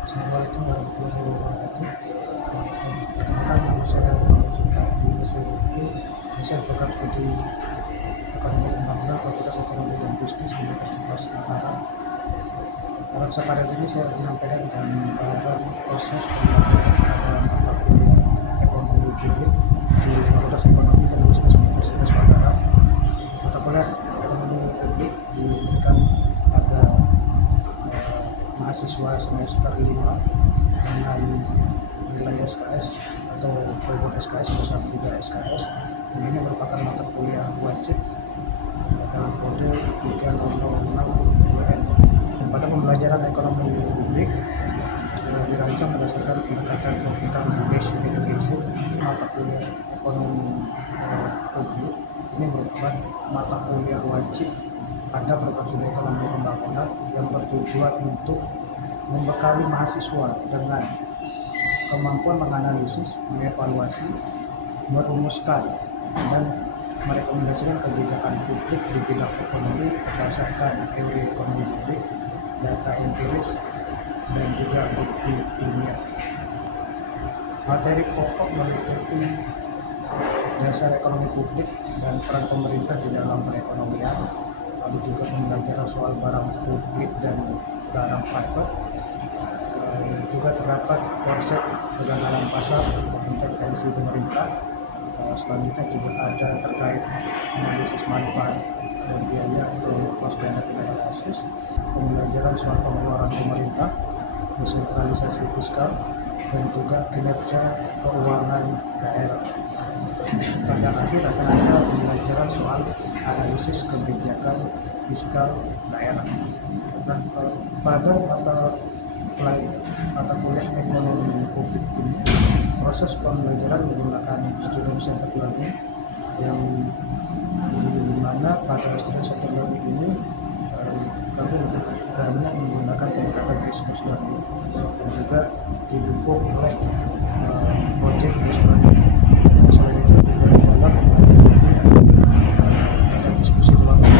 Assalamualaikum warahmatullahi wabarakatuh. Perkenalkan nama saya Sultan Mesir. Saya program studi ekonomi pembangunan Fakultas Ekonomi dan Bisnis Universitas Mataram. Dalam kesempatan ini saya menyampaikan dan membawakan proses pembelajaran pada mata kuliah ekonomi publik di Fakultas Ekonomi dan Bisnis Universitas Mataram. Mata kuliah ekonomi publik diberikan pada mahasiswa semester 5 dengan nilai SKS atau program SKS sebesar 3 SKS. Dan ini merupakan mata kuliah wajib dalam kode 3006 UN. Dan pada pembelajaran ekonomi publik dirancang berdasarkan pendekatan logika basic education. Mata kuliah ekonomi publik ini merupakan mata kuliah wajib pada program studi ekonomi pembangunan yang bertujuan untuk membekali mahasiswa dengan kemampuan menganalisis, mengevaluasi, merumuskan, dan merekomendasikan kebijakan publik di bidang ekonomi berdasarkan teori ekonomi publik, data empiris, dan juga bukti ilmiah. Materi pokok meliputi dasar ekonomi publik dan peran pemerintah di dalam perekonomian, lalu juga pembelajaran soal barang publik dan barang private. Juga terdapat konsep kegagalan pasar, intervensi pemerintah. Selanjutnya juga ada terkait analisis manfaat dan biaya atau cost benefit analysis, pembelajaran soal pengeluaran pemerintah, desentralisasi fiskal, dan juga kinerja keuangan daerah. Pada akhir akan ada pembelajaran soal analisis kebijakan fiskal daerah. Dan pada mata kuliah ekonomi publik ini, proses pembelajaran menggunakan student centered learning, yang di mana pada student centered learning ini kami banyak menggunakan pendekatan case based learning dan juga didukung oleh project based learning. Selain itu juga dalam ada diskusi kelompok,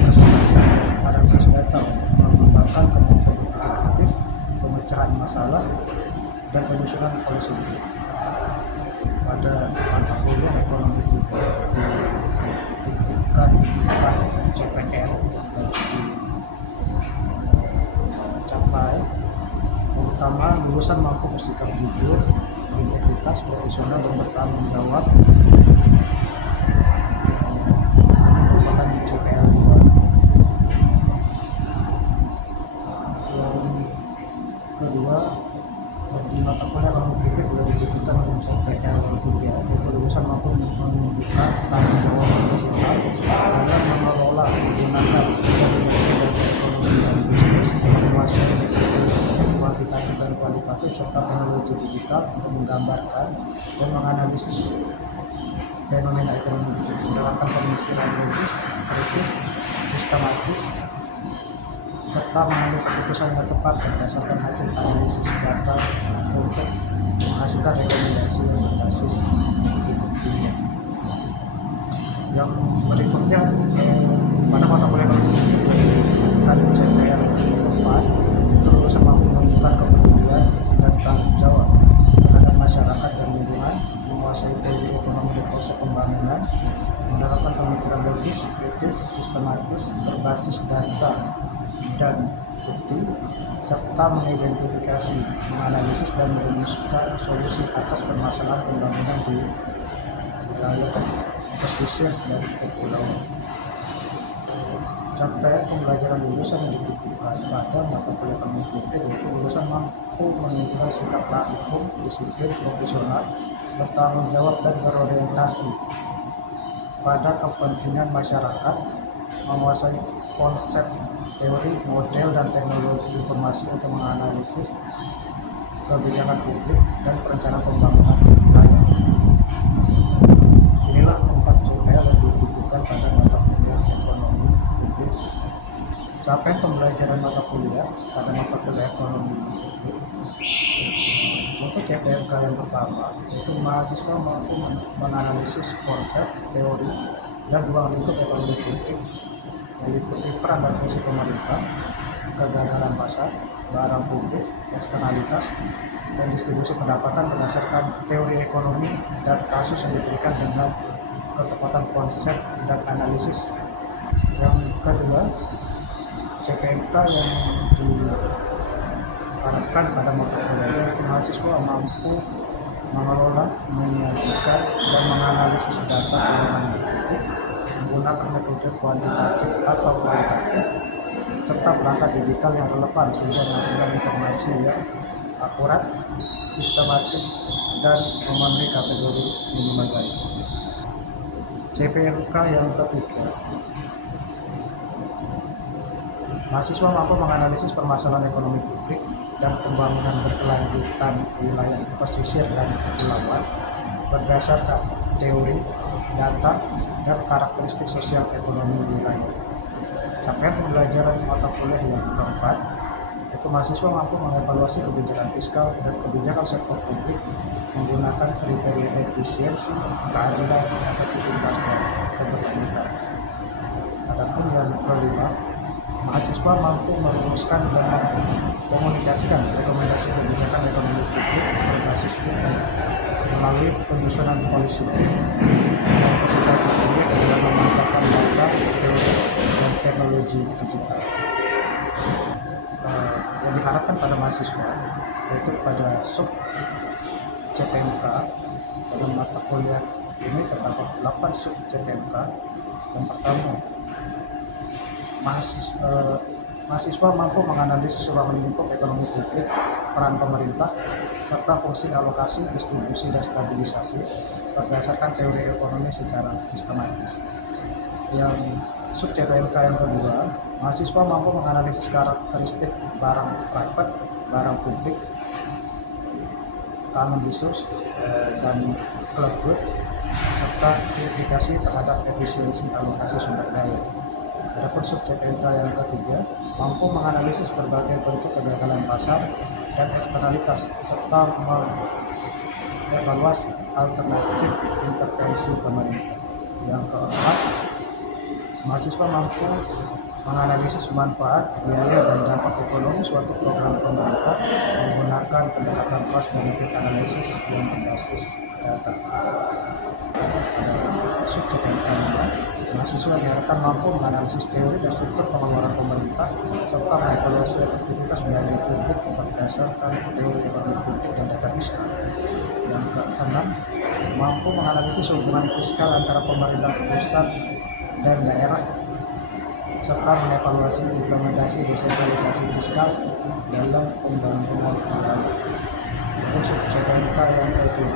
presentasi, analisis data untuk mengembangkan kemampuan berpikir kritis, pemecahan masalah, dan penyusunan polisi. Pada mata kuliah ekonomi publik dititipkan CPR dan dicapai, terutama lulusan mampu bersikap jujur, berintegritas, profesional, dan bertanggung jawab. Merupakan CPR 2. Kedua, di mata kuliah ekonomi publik sudah dibutuhkan dengan CPR 3, yaitu lulusan mampu menunjukkan tanggung jawab profesional dalam mengelola, menggunakan ekonomi dan bisnis, menguasai kuantitatif dan kualitatif serta teknologi digital untuk menggambarkan dan menganalisis fenomena ekonomi, menerapkan pemikiran logis, kritis, sistematis, serta mengambil keputusan yang tepat berdasarkan hasil analisis data untuk menghasilkan rekomendasi yang berbasis bukti. Yang berikutnya pada mata kuliah kan CPR 4, lulusan mampu menunjukkan kepedulian dan tanggung jawab terhadap masyarakat dan lingkungan, menguasai teori ekonomi dan konsep pembangunan, menerapkan pemikiran logis, kritis, sistematis, berbasis data dan bukti, serta mengidentifikasi, menganalisis, dan merumuskan solusi atas permasalahan pembangunan di wilayah pesisir dan kepulauan. Capaian pembelajaran lulusan yang dititipkan pada mata kuliah ekonomi publik yaitu lulusan mampu menunjukkan sikap taat hukum, disiplin, profesional, bertanggung jawab, dan berorientasi pada kepentingan masyarakat, menguasai konsep, teori, model, dan teknologi informasi untuk menganalisis kebijakan publik dan perencanaan pembangunan wilayah. Inilah 4 CPR yang dititipkan pada mata kuliah ekonomi publik. Capaian pembelajaran mata kuliah pada mata kuliah ekonomi publik. Untuk CPRK yang pertama, itu mahasiswa mampu menganalisis konsep, teori, dan ruang lingkup ekonomi publik, meliputi peran dan fungsi pemerintah, kegagalan pasar, barang publik, eksternalitas, dan distribusi pendapatan berdasarkan teori ekonomi dan kasus yang diberikan dengan ketepatan konsep dan analisis. Yang kedua, CPMK yang diharapkan pada mata kuliah itu mahasiswa mampu mengelola, menyajikan, dan menganalisis data keuangan publik menggunakan metode kuantitatif atau kualitatif serta perangkat digital yang relevan sehingga menghasilkan informasi yang akurat, sistematis, dan memenuhi kategori minimal baik. CPMK yang ketiga, mahasiswa mampu menganalisis permasalahan ekonomi publik dan pembangunan berkelanjutan wilayah pesisir dan kepulauan berdasarkan teori, data, dan karakteristik sosial ekonomi wilayah. Capaian pembelajaran mata kuliah yang keempat, yaitu mahasiswa mampu mengevaluasi kebijakan fiskal dan kebijakan sektor publik menggunakan kriteria efisiensi, keadilan, efektivitas, dan keberlanjutan. Adapun yang kelima, mahasiswa mampu merumuskan dan mengkomunikasikan rekomendasi kebijakan ekonomi publik berbasis hukum melalui penyusunan polisi dan konsultasi publik dengan memanfaatkan data, teori, dan teknologi digital. Yang diharapkan pada mahasiswa yaitu pada sub CPMK pada mata kuliah ini terdapat 8 sub CPMK. Yang pertama, mahasiswa mampu menganalisis ruang lingkup ekonomi publik, peran pemerintah, serta fungsi alokasi, distribusi, dan stabilisasi berdasarkan teori ekonomi secara sistematis. Yang sub CPMK yang kedua, mahasiswa mampu menganalisis karakteristik barang private, barang publik, common resource, dan club goods, serta verifikasi terhadap efisiensi alokasi sumber daya. Adapun sub CPMK yang ketiga, mampu menganalisis berbagai bentuk kegagalan pasar dan eksternalitas serta mengevaluasi alternatif intervensi pemerintah. Yang keempat, mahasiswa mampu menganalisis manfaat, biaya, dan dampak ekonomi suatu program pemerintah menggunakan pendekatan cost benefit analysis yang berbasis data. Sub CPMK, mahasiswa diharapkan mampu menganalisis teori dan struktur pengeluaran pemerintah serta mengevaluasi efektivitas biaya publik berdasarkan teori ekonomi publik dan data fiskal. Yang keenam, mampu menganalisis hubungan fiskal antara pemerintah pusat dan daerah serta mengevaluasi implementasi desentralisasi fiskal dalam pembangunan daerah. Sub CPMK yang ketujuh,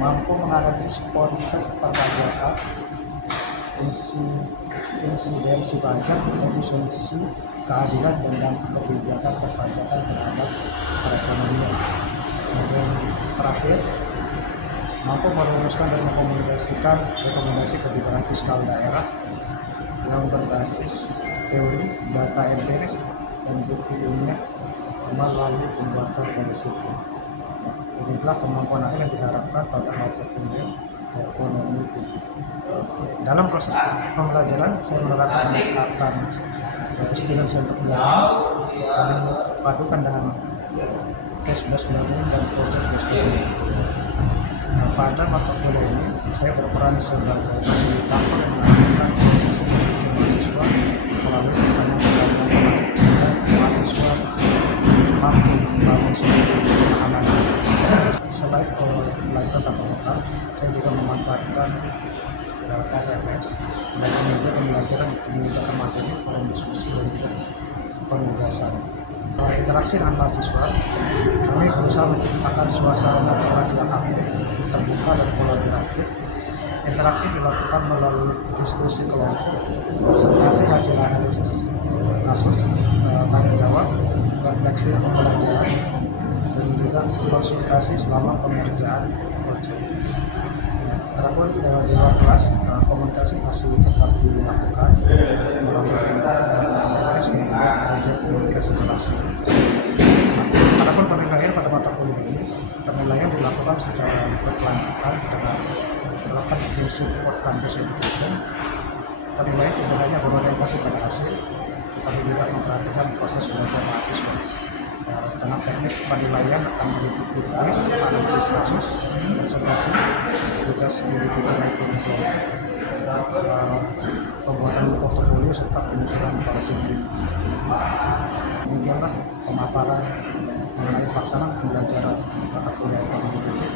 mampu menganalisis konsep perpajakan, insidensi pajak, efisiensi, keadilan, dan dampak kebijakan perpajakan terhadap perekonomian. Dan terakhir, mampu merumuskan dan mengkomunikasikan rekomendasi kebijakan fiskal daerah yang berbasis teori, data empiris, dan bukti ilmiah melalui pembuatan polisi. Inilah kemampuan akhir yang diharapkan pada mata kuliah ekonomi publik. Dalam proses pembelajaran, saya menerapkan pendekatan student center learning dan padukan dengan case based learning dan project based learning. Pada mata kuliah ini, saya berperan sebagai fasilitator yang melakukan proses mahasiswa melalui pertanyaan-pertanyaan sehingga mahasiswa mampu membangun sebuah pemahaman. Selain pelajaran tatap muka, saya juga memanfaatkan RMS dan media pembelajaran menggunakan materi dalam diskusi dan penugasan. Interaksi dengan mahasiswa, kami berusaha menciptakan suasana kelas yang aktif, terbuka, dan kolaboratif. Interaksi dilakukan melalui diskusi kelompok, presentasi hasil analisis kasus, tanya jawab, refleksi pembelajaran, dan juga konsultasi selama pengerjaan proyek. Adapun di luar kelas, komunikasi masih tetap dilakukan melalui komunikasi kelas. Adapun penilaian pada mata kuliah ini, penilaian dilakukan secara berkelanjutan dengan menerapkan prinsip for campus education. Penilaian tidak hanya berorientasi pada hasil, tapi juga memperhatikan proses belajar mahasiswa. Dengan teknik penilaian akan meliputi tulis, analisis kasus, observasi, tugas individu maupun kelompok, pembuatan portofolio serta penyusunan policy brief. Demikianlah pemaparan mengenai pelaksanaan pembelajaran mata kuliah ekonomi publik.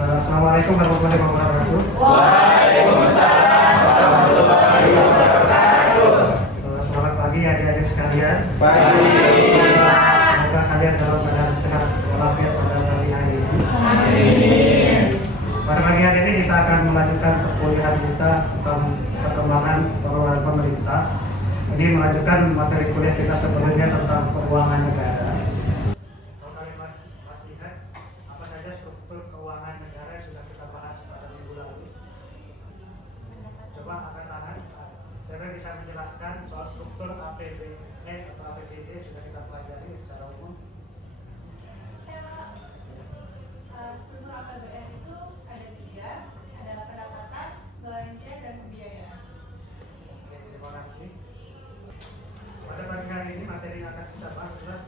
Assalamualaikum warahmatullahi wabarakatuh. Waalaikumsalam warahmatullahi wabarakatuh. Selamat pagi adik-adik sekalian. Pagi. Semoga kalian dalam keadaan sehat walafiat pada pagi hari ini. Amin. Pada pagi hari ini kita akan melanjutkan perkuliahan kita tentang perkembangan pengeluaran pemerintah. Ini melanjutkan materi kuliah kita sebelumnya tentang keuangan negara. Kalau kalian masih ingat apa saja struktur keuangan negara yang sudah kita bahas pada minggu lalu? Coba angkat tangan. Saya bisa menjelaskan soal struktur APBN atau APBD sudah kita pelajari secara umum. Struktur APBN itu ada 3, ada pendapatan, belanja, dan pembiayaan. Oke, terima kasih. Pada pagi hari ini materi yang akan kita bahas adalah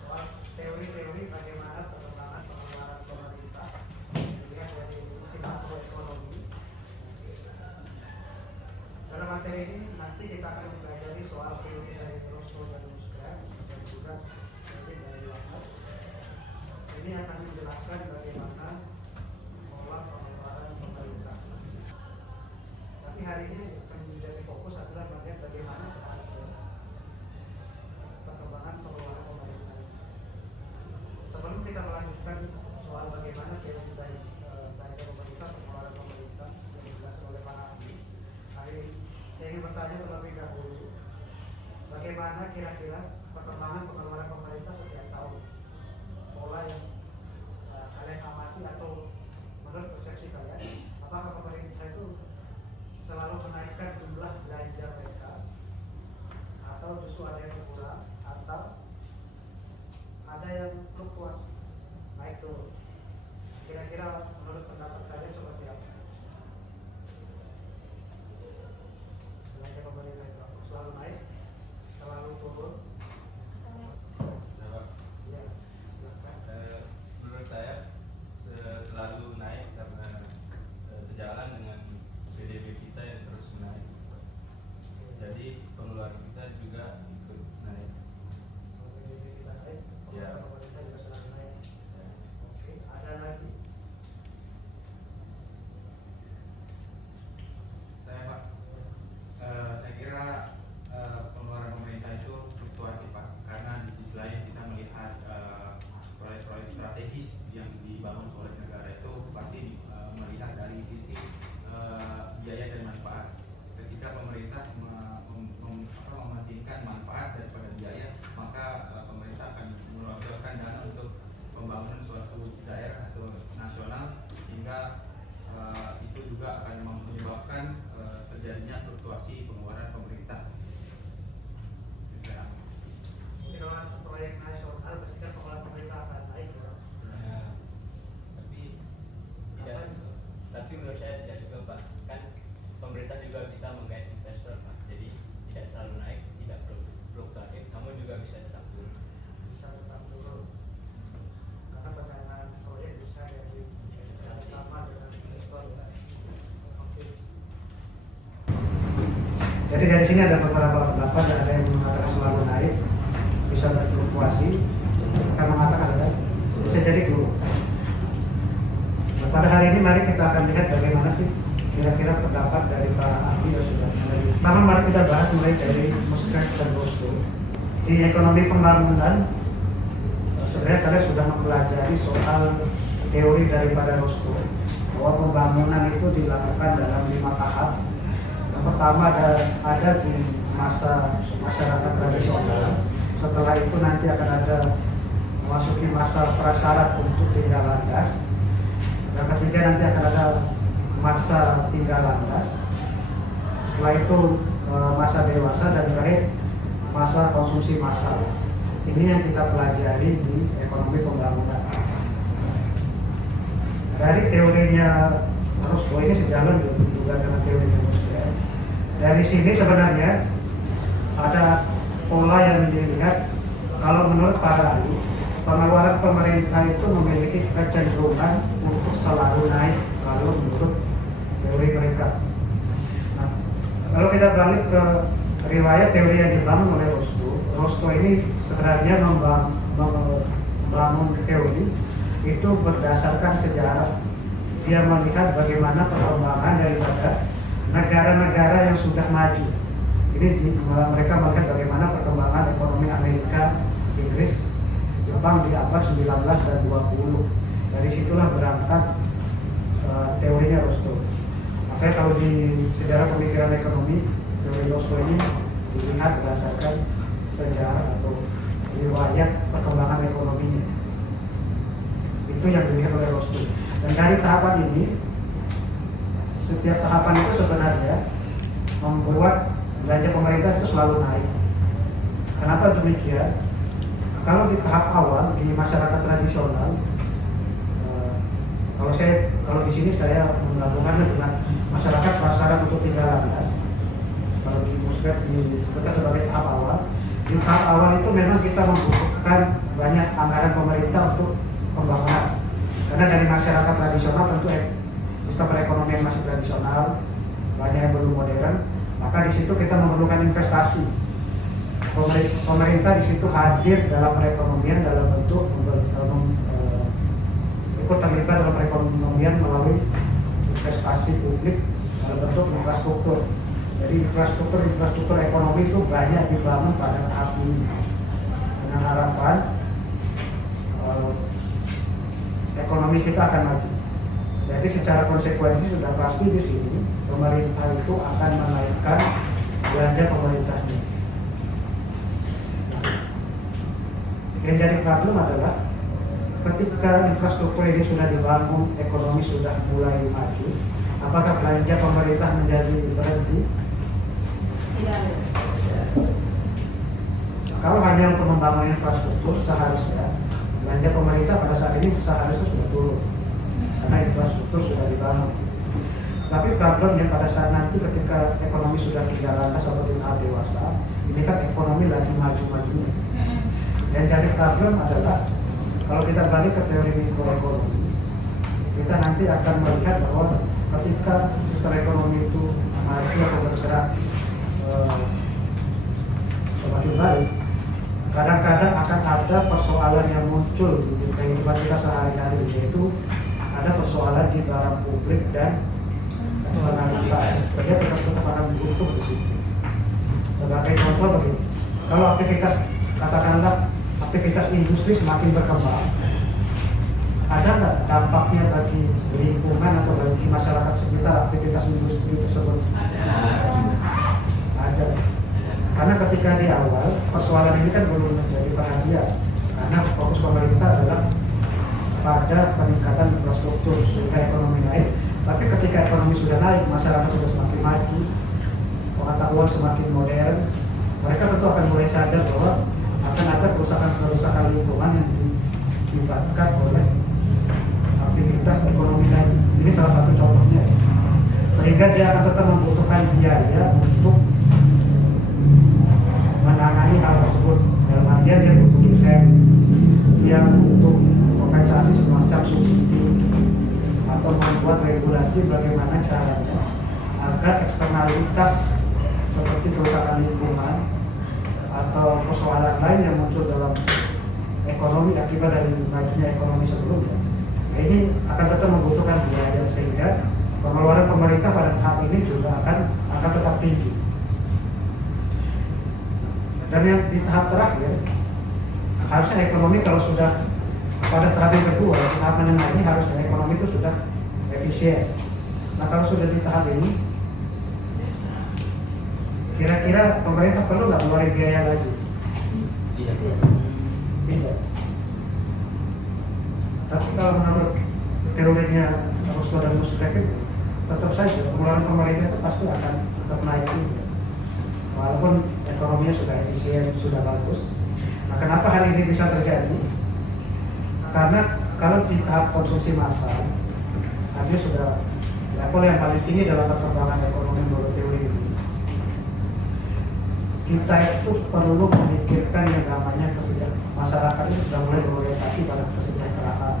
soal teori-teori bagaimana pengembangan pengeluaran pemerintah dilihat dari sisi makroekonomi. Dalam materi ini nanti kita akan mempelajari soal teori dari Roscoe dan Musgrave dan juga teori dari Lamarck. Ini akan menjelaskan bagaimana pola pengeluaran pemerintah. Tapi hari ini akan menjadi fokus adalah bagian bagaimana seharusnya perkembangan pengeluaran pemerintah. Sebelum kita melanjutkan soal bagaimana teori dari belanja pemerintah, pengeluaran pemerintah yang dijelaskan oleh para ahli, saya ingin bertanya terlebih dahulu, bagaimana kira-kira perkembangan pengeluaran pemerintah setiap tahun? Pola yang kalian amati atau menurut persepsi kalian, apakah pemerintah itu selalu menaikkan jumlah belanja mereka, atau justru ada yang berkurang, atau ada yang fluktuasi naik turun? Kira-kira menurut pendapat kalian seperti apa? Belanja pemerintah itu selalu naik, selalu turun? Ya, silakan. Menurut saya selalu naik karena sejalan dengan PDB kita yang terus menaik. Jadi pengeluaran kita juga ikut naik. Kalau PDB kita naik, Ya. pemerintah juga selalu naik. Ya. Oke, ada lagi? Saya Pak, saya kira pengeluaran pemerintah itu fluktuatif Pak, karena di sisi lain kita melihat proyek-proyek strategis yang dibangun oleh negara itu pasti melihat dari sisi biaya dan manfaat. Ketika pemerintah mementingkan manfaat daripada biaya, maka pemerintah akan mengeluarkan dana untuk pembangunan suatu daerah atau nasional, sehingga itu juga akan menyebabkan terjadinya fluktuasi pengeluaran pemerintah. Kalau proyek nasional pasti kan pengeluaran pemerintah akan naik ya. Tapi menurut saya tidak juga Pak, kan pemerintah juga bisa menggait investor Pak, jadi tidak selalu naik, tidak fluktuatif, namun juga bisa tetap turun. Bisa tetap turun karena pendanaan proyek bisa dari sama dengan investor. Oke. Jadi dari sini ada beberapa pendapat, ada yang mengatakan selalu naik, bisa berfluktuasi, akan mengatakan ada bisa jadi turun. Nah, pada hari ini mari kita akan lihat bagaimana sih kira-kira pendapat dari para ahli yang sudah mulai. Pertama mari kita bahas mulai dari Musgrave dan Roscoe. Di ekonomi pembangunan sebenarnya kalian sudah mempelajari soal teori daripada Roscoe bahwa pembangunan itu dilakukan dalam 5 tahap. Yang pertama ada di masa masyarakat tradisional. Setelah itu nanti akan ada memasuki masa prasyarat untuk tinggal landas. Yang ketiga nanti akan ada masa tinggal landas. Setelah itu masa dewasa, dan terakhir masa konsumsi massal. Ini yang kita pelajari di ekonomi pembangunan. Dari teorinya Roscoe ini sejalan juga dengan teori Roscoe. Dari sini sebenarnya ada pola yang dilihat. Kalau menurut para ahli, pengeluaran pemerintah itu memiliki kecenderungan untuk selalu naik kalau menurut teori mereka. Nah, kalau kita balik ke riwayat teori yang dibangun oleh Roscoe ini sebenarnya membangun teori itu berdasarkan sejarah. Dia melihat bagaimana perkembangan daripada negara-negara yang sudah maju. Mereka melihat bagaimana perkembangan ekonomi Amerika, Inggris, Jepang di abad 19 dan 20. Dari situlah berangkat teorinya Roscoe. Makanya kalau di sejarah pemikiran ekonomi, teori Roscoe ini dilihat berdasarkan sejarah atau riwayat perkembangan ekonominya. Itu yang dilihat oleh Roscoe. Dan dari tahapan ini, setiap tahapan itu sebenarnya membuat belanja pemerintah itu selalu naik. Kenapa demikian? Kalau di tahap awal di masyarakat tradisional, kalau di sini saya menggabungkan dengan masyarakat prasarat untuk tinggal landas. Kalau di Musbet disebutkan sebagai tahap awal. Di tahap awal itu memang kita membutuhkan banyak anggaran pemerintah untuk pembangunan. Karena dari masyarakat tradisional tentu sistem perekonomian masih tradisional, banyak yang belum modern, maka di situ kita memerlukan investasi. Pemerintah di situ hadir dalam perekonomian dalam bentuk ikut terlibat dalam perekonomian melalui investasi publik dalam bentuk infrastruktur. Jadi infrastruktur ekonomi itu banyak dibangun pada tahap ini dengan harapan ekonomi kita akan maju. Jadi secara konsekuensi sudah pasti di sini pemerintah itu akan menaikkan belanja pemerintahnya. Yang jadi problem adalah ketika infrastruktur ini sudah dibangun, ekonomi sudah mulai maju, apakah belanja pemerintah menjadi berhenti? Tidak. Kalau hanya untuk membangun infrastruktur, seharusnya belanja pemerintah pada saat ini seharusnya sudah turun karena infrastruktur sudah dibangun. Tapi problemnya pada saat nanti ketika ekonomi sudah tidak lantas atau di tahap dewasa, ini kan ekonomi lagi maju-majunya. Yang jadi problem adalah kalau kita balik ke teori mikroekonomi, kita nanti akan melihat bahwa ketika sistem ekonomi itu maju atau bergerak semakin baik, kadang-kadang akan ada persoalan yang muncul di kehidupan kita sehari-hari, yaitu ada persoalan di barang publik dan eksternalitas. Dia tetap akan butuh di situ. Sebagai contoh begini, kalau katakanlah aktivitas industri semakin berkembang, ada nggak dampaknya bagi lingkungan atau bagi masyarakat sekitar aktivitas industri tersebut? Ada. Karena ketika di awal persoalan ini kan belum menjadi perhatian, karena fokus pemerintah adalah pada peningkatan infrastruktur sehingga ekonomi naik. Tapi ketika ekonomi sudah naik, masyarakat sudah semakin maju, pengetahuan semakin modern, mereka tentu akan mulai sadar bahwa akan ada kerusakan lingkungan yang diakibatkan oleh aktivitas ekonomi tadi. Ini salah satu contohnya. Sehingga dia akan tetap membutuhkan biaya untuk menangani hal tersebut. Dalam artian dia butuh insentif, dia butuh kompensasi semacam subsidi atau membuat regulasi bagaimana caranya agar eksternalitas seperti kerusakan lingkungan atau persoalan lain yang muncul dalam ekonomi akibat dari majunya ekonomi sebelumnya, ini akan tetap membutuhkan biaya, sehingga pengeluaran pemerintah pada tahap ini juga akan tetap tinggi. Dan yang di tahap terakhir, harusnya ekonomi kalau sudah pada tahap yang kedua, tahap menengah ini harusnya ekonomi itu sudah efisien. Nah kalau sudah di tahap ini, kira-kira pemerintah perlu nggak ngeluarin biaya lagi? Tidak. Tapi kalau menurut teorinya Roscoe dan Musbet, tetap saja pengeluaran pemerintah itu pasti akan tetap naik juga, walaupun ekonominya sudah efisien, sudah bagus. Nah kenapa hal ini bisa terjadi? Karena kalau di tahap konsumsi massal, dia sudah level yang paling tinggi dalam perkembangan ekonomi menurut teori ini. Kita itu perlu memikirkan yang namanya kesejahteraan. Masyarakat itu sudah mulai berorientasi pada kesejahteraan.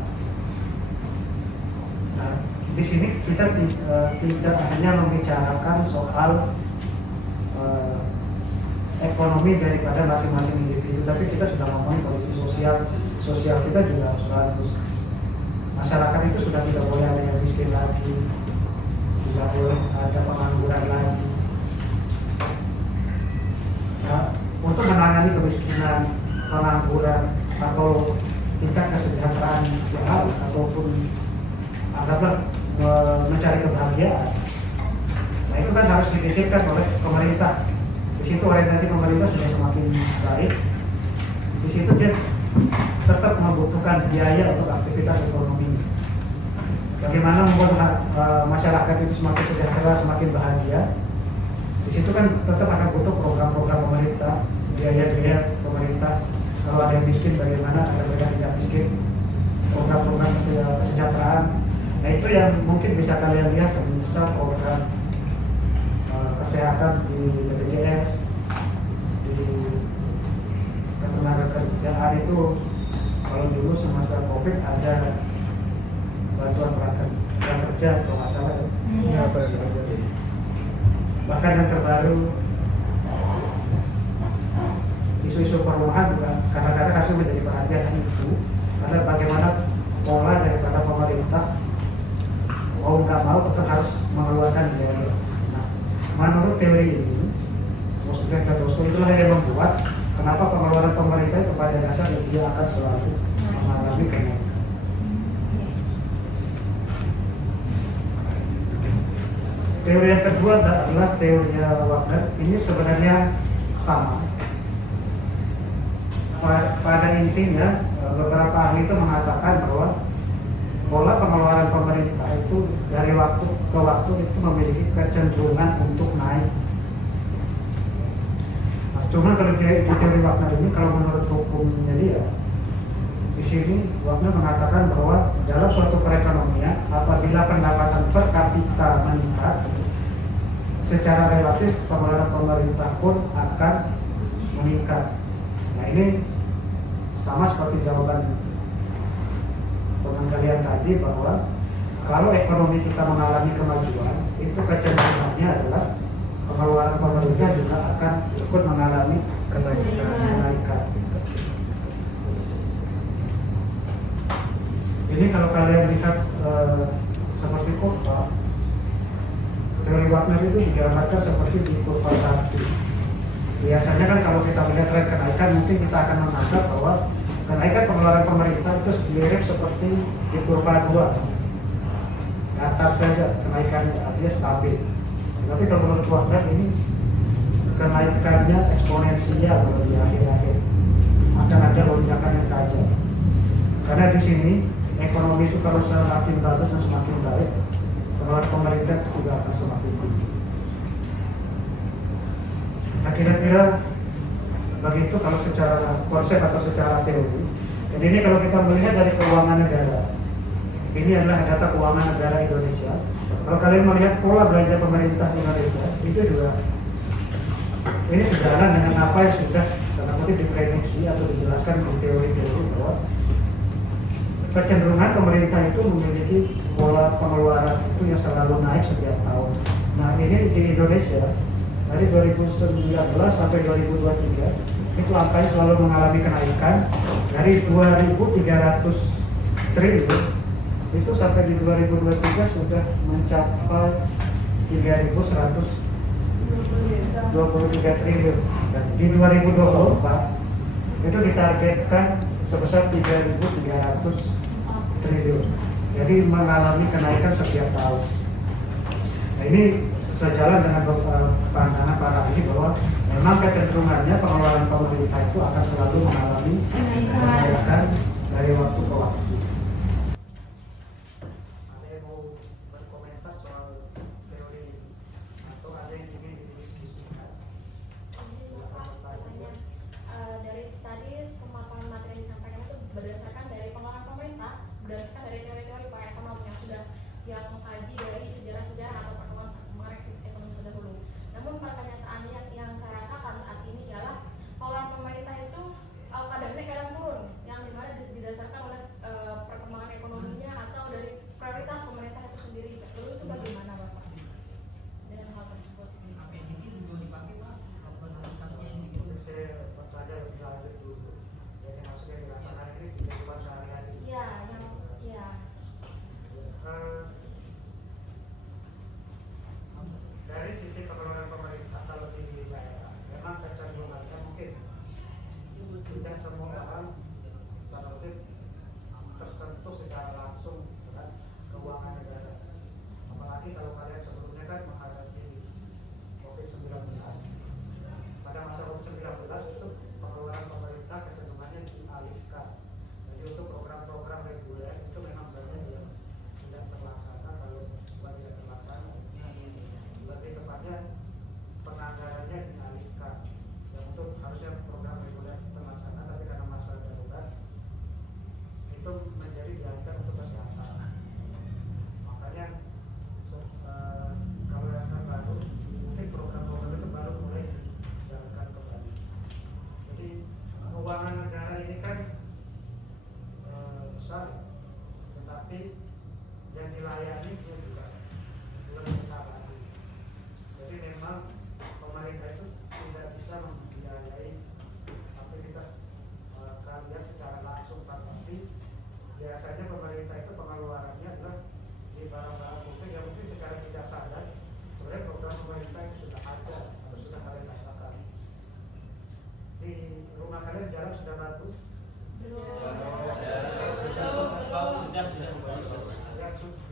Nah, di sini kita tidak hanya membicarakan soal ekonomi daripada masing-masing individu, tapi kita sudah ngomongin kondisi sosial kita juga harus bagus. Masyarakat itu sudah tidak boleh ada yang miskin lagi, tidak boleh ada pengangguran lagi. Nah, untuk menangani kemiskinan, pengangguran, atau tingkat kesejahteraan yang ada, ataupun anggaplah mencari kebahagiaan, nah itu kan harus dipikirkan oleh pemerintah. Di situ orientasi pemerintah sudah semakin baik. Di situ dia tetap membutuhkan biaya untuk aktivitas ekonomi. Bagaimana membuat masyarakat itu semakin sejahtera, semakin bahagia? Di situ kan tetap akan butuh program-program pemerintah, biaya-biaya pemerintah. Kalau ada yang miskin, bagaimana agar mereka tidak miskin? Program-program kesejahteraan. Nah itu yang mungkin bisa kalian lihat, semisal program kesehatan di BPJS, di ketenagakerjaan itu. Kalau dulu semasa COVID ada bantuan prakerja kalau nggak salah. Iya, Pak. Bahkan yang terbaru isu-isu perumahan juga kadang-kadang harus menjadi perhatian itu, karena bagaimana pola daripada pemerintah mau nggak mau tetap harus mengeluarkan biaya. Nah, menurut teori ini, maksudnya Dosto itulah yang membuat kenapa pengeluaran pemerintah itu pada dasarnya dia akan selalu mengalami kenaikan. Teori yang kedua adalah teori Wagner. Ini sebenarnya sama. Pada intinya beberapa ahli itu mengatakan bahwa pola pengeluaran pemerintah itu dari waktu ke waktu itu memiliki kecenderungan untuk naik. Nah, cuma kalau di teori Wagner ini, kalau menurut hukumnya dia, di sini Wagner mengatakan bahwa dalam suatu perekonomian, apabila pendapatan per kapita meningkat, secara relatif pengeluaran pemerintah pun akan meningkat. Nah ini sama seperti jawaban teman kalian tadi, bahwa kalau ekonomi kita mengalami kemajuan, itu kecenderungannya adalah pengeluaran pemerintah juga akan ikut mengalami kenaikan. Ini kalau kalian lihat seperti kurva, teori Wagner itu digambarkan seperti di kurva 1. Biasanya kan kalau kita melihat tren kenaikan, mungkin kita akan menganggap bahwa kenaikan pengeluaran pemerintah itu mirip seperti di kurva 2. Datar saja kenaikannya, artinya stabil. Tapi kalau menurut Wagner ini kenaikannya eksponensial kalau di akhir-akhir. Akan ada lonjakan yang tajam. Karena di sini ekonomi itu kalau semakin bagus dan semakin baik, pengeluaran pemerintah juga akan semakin tinggi. Nah kira-kira begitu kalau secara konsep atau secara teori. Dan ini kalau kita melihat dari keuangan negara, ini adalah data keuangan negara Indonesia. Kalau kalian melihat pola belanja pemerintah Indonesia, itu juga ini sejalan dengan apa yang sudah tanda kutip diprediksi atau dijelaskan di teori-teori, bahwa kecenderungan pemerintah itu memiliki pola pengeluaran itu yang selalu naik setiap tahun. Nah ini di Indonesia dari 2019 sampai 2023 itu angkanya selalu mengalami kenaikan dari 2.300 triliun itu sampai di 2023 sudah mencapai 3.123 triliun. Dan di 2024 itu ditargetkan sebesar 3.300 triliun. Jadi mengalami kenaikan setiap tahun. Nah, ini sejalan dengan pandangan para ahli bahwa memang kecenderungannya pengeluaran pemerintah itu akan selalu mengalami kenaikan dari waktu ke waktu. Ada yang mau berkomentar soal teori ini atau ada yang ingin didiskusikan? Dari tadi pemaparan materi yang disampaikan itu berdasarkan dari pengeluaran pemerintah, berdasarkan dari teori-teori para ekonom yang sudah mengkaji dari sejarah sisi pengeluaran pemerintah kalau di daerah memang kecenderungannya mungkin tidak semua orang tersentuh secara langsung dengan keuangan negara. Apalagi kalau kalian sebelumnya kan menghadapi COVID-19. Pada masa COVID-19 itu pengeluaran pemerintah kecenderungannya dialihkan. Jadi untuk program-program reguler itu memang banyak yang tidak terlaksana, kalau bukan tidak terlaksana, lebih tepatnya penganggarannya dialihkan. Yang untuk harusnya program reguler terlaksana, tapi karena masa darurat itu menjadi dialihkan untuk kesehatan. Makanya kalau yang terbaru mungkin program-program itu baru mulai dijalankan kembali. Jadi keuangan negara ini kan besar, tetapi yang dilayani itu juga lebih besar lagi. Jadi memang pemerintah itu tidak bisa membiayai aktivitas kalian secara langsung, tapi biasanya pemerintah itu pengeluarannya adalah di barang-barang publik yang mungkin secara tidak sadar sebenarnya program pemerintah itu sudah ada atau sudah kalian rasakan. Di rumah kalian jalan sudah bagus?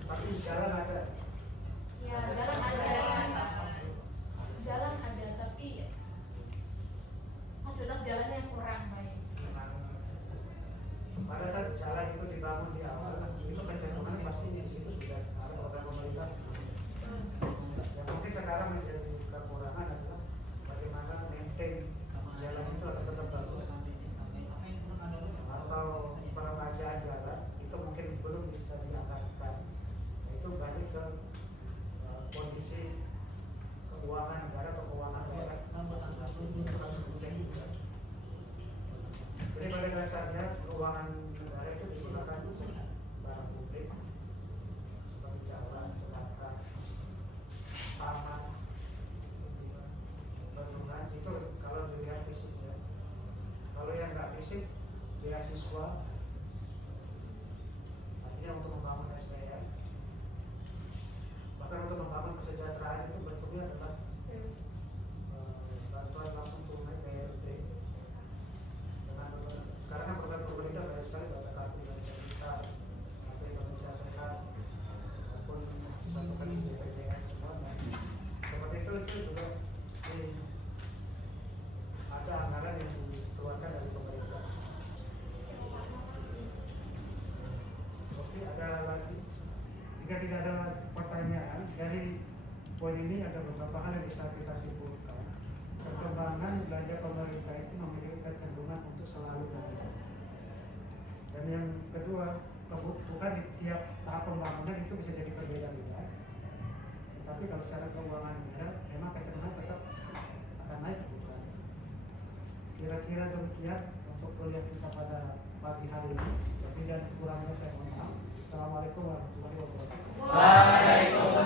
Tapi jalan ada. Ya, jalan ada. Jalan ada, tapi fasilitas jalannya kurang baik. Pada saat jalan itu dibangun di awal, itu kecenderungan pasti di situ sudah ada program pemerintah. Yang mungkin sekarang menjadi kekurangan adalah bagaimana maintain jalan itu agar tetap bagus. Atau peremajaan jalan itu mungkin belum bisa dianggarkan. Itu balik ke kondisi keuangan negara atau keuangan daerah masing-masing itu harus dicek juga. Jadi pada dasarnya keuangan negara itu digunakan untuk barang publik seperti jalan, jembatan, taman, bendungan itu kalau dilihat fisik ya. Kalau yang nggak fisik, beasiswa, artinya untuk membangun SDM, bahkan untuk membangun kesejahteraan itu bentuknya adalah bantuan langsung tunai BLT. Dengan sekarang kan program pemerintah banyak sekali, ada kartu Indonesia Pintar, kartu Indonesia Sehat, maupun disatukan di BPJS semuanya. Seperti itu juga ada anggaran yang dikeluarkan dari pemerintah. Oke, ada lagi? Jika tidak ada pertanyaan, dari poin ini ada beberapa hal yang bisa kita simpulkan. Perkembangan belanja pemerintah itu memiliki kecenderungan untuk selalu naik. Dan yang kedua, kebutuhan di tiap tahap pembangunan itu bisa jadi berbeda-beda. Tapi kalau secara keuangan negara, memang kecenderungan tetap akan naik kebutuhan. Kira-kira demikian untuk kuliah kita pada pagi hari ini. Lebih dan kurangnya saya mohon maaf. Assalamualaikum warahmatullahi wabarakatuh. Waalaikumsalam.